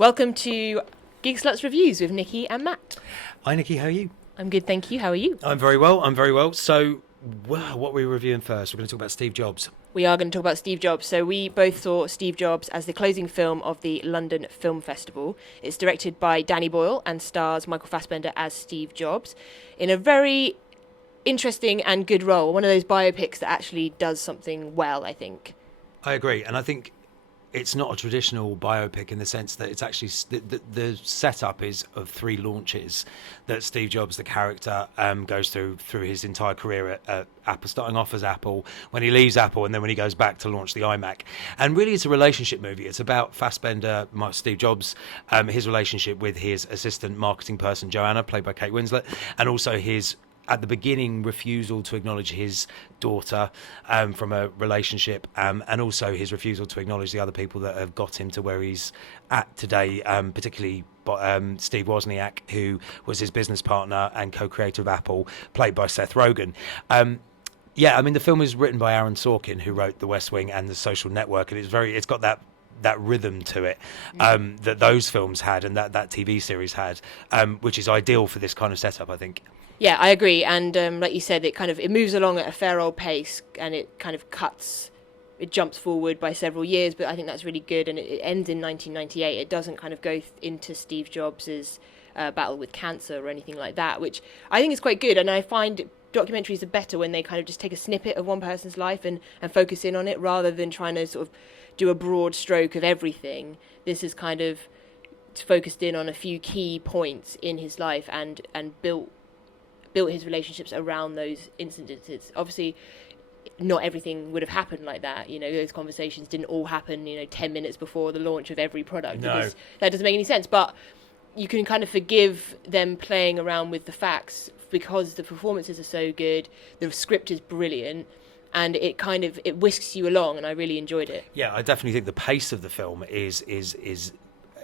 Welcome to Geek Sluts Reviews with Niki and Matt. Hi Niki, how are you? I'm good, thank you. How are you? I'm very well. So, what are we reviewing first? We're going to talk about Steve Jobs. We are going to talk about Steve Jobs. So we both saw Steve Jobs as the closing film of the London Film Festival. It's directed by Danny Boyle and stars Michael Fassbender as Steve Jobs in a very interesting and good role. One of those biopics that actually does something well, I think. I agree, and I think it's not a traditional biopic in the sense that it's actually the setup is of three launches that Steve Jobs, the character, goes through his entire career at Apple, starting off as Apple, when he leaves Apple, and then when he goes back to launch the iMac. And really, it's a relationship movie. It's about Fassbender, Steve Jobs, his relationship with his assistant marketing person Joanna, played by Kate Winslet, and also his, at the beginning, refusal to acknowledge his daughter from a relationship, and also his refusal to acknowledge the other people that have got him to where he's at today, particularly Steve Wozniak, who was his business partner and co-creator of Apple, played by Seth Rogen. The film is written by Aaron Sorkin, who wrote The West Wing and The Social Network, and it's got that rhythm to it that those films had and that TV series had, which is ideal for this kind of setup, I think. Yeah, I agree. And like you said, it moves along at a fair old pace, and it kind of it jumps forward by several years, but I think that's really good. And it ends in 1998. It doesn't kind of go into Steve Jobs' battle with cancer or anything like that, which I think is quite good. And I find documentaries are better when they kind of just take a snippet of one person's life and focus in on it, rather than trying to sort of do a broad stroke of everything. This is kind of focused in on a few key points in his life and built his relationships around those incidences. Obviously, not everything would have happened like that. You know, those conversations didn't all happen, 10 minutes before the launch of every product. No. Because that doesn't make any sense. But you can kind of forgive them playing around with the facts because the performances are so good, the script is brilliant, and it whisks you along, and I really enjoyed it. Yeah, I definitely think the pace of the film is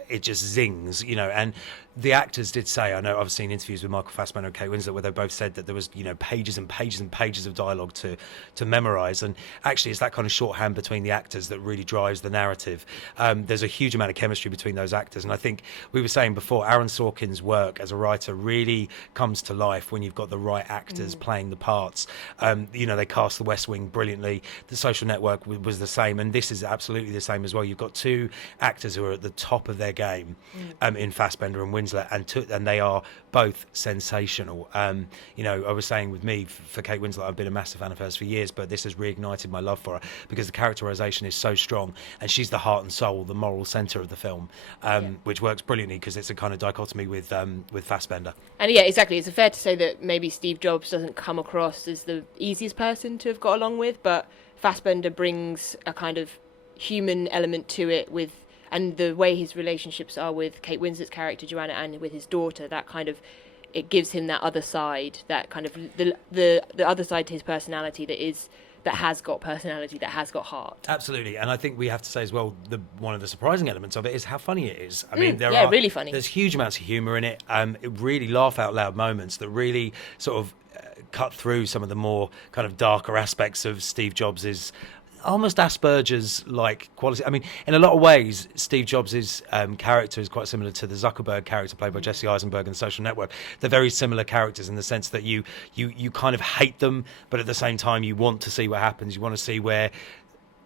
it just zings, and the actors did say, I know I've seen interviews with Michael Fassbender and Kate Winslet where they both said that there was, pages and pages and pages of dialogue to memorise, and actually it's that kind of shorthand between the actors that really drives the narrative. There's a huge amount of chemistry between those actors, and I think we were saying before, Aaron Sorkin's work as a writer really comes to life when you've got the right actors playing the parts. They cast The West Wing brilliantly. The Social Network was the same, and this is absolutely the same as well. You've got two actors who are at the top of their game in Fassbender and Winslet, and they are both sensational. I was saying with me, for Kate Winslet, I've been a massive fan of hers for years, but this has reignited my love for her because the characterisation is so strong, and she's the heart and soul, the moral centre of the film, which works brilliantly because it's a kind of dichotomy with Fassbender. And yeah, exactly. It's fair to say that maybe Steve Jobs doesn't come across as the easiest person to have got along with, but Fassbender brings a kind of human element to it and the way his relationships are with Kate Winslet's character Joanna and with his daughter, that kind of, it gives him that other side, that kind of the other side to his personality that has got personality, that has got heart. Absolutely, and I think we have to say as well, one of the surprising elements of it is how funny it is. I mean, really funny. There's huge amounts of humour in it. Really laugh out loud moments that really sort of cut through some of the more kind of darker aspects of Steve Jobs's almost Asperger's-like quality. I mean, in a lot of ways, Steve Jobs' character is quite similar to the Zuckerberg character played by Jesse Eisenberg in The Social Network. They're very similar characters in the sense that you kind of hate them, but at the same time, you want to see what happens. You want to see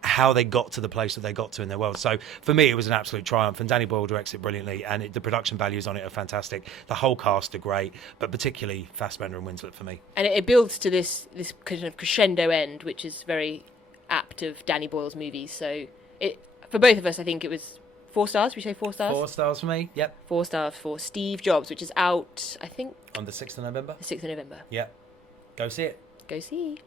how they got to the place that they got to in their world. So for me, it was an absolute triumph, and Danny Boyle directs it brilliantly, and the production values on it are fantastic. The whole cast are great, but particularly Fassbender and Winslet for me. And it builds to this kind of crescendo end, which is very apt of Danny Boyle's movies. So for both of us, I think it was 4 stars. We say 4 stars? 4 stars for me, yep. 4 stars for Steve Jobs, which is out, I think, on the 6th of November. The 6th of November. Yep. Go see it. Go see.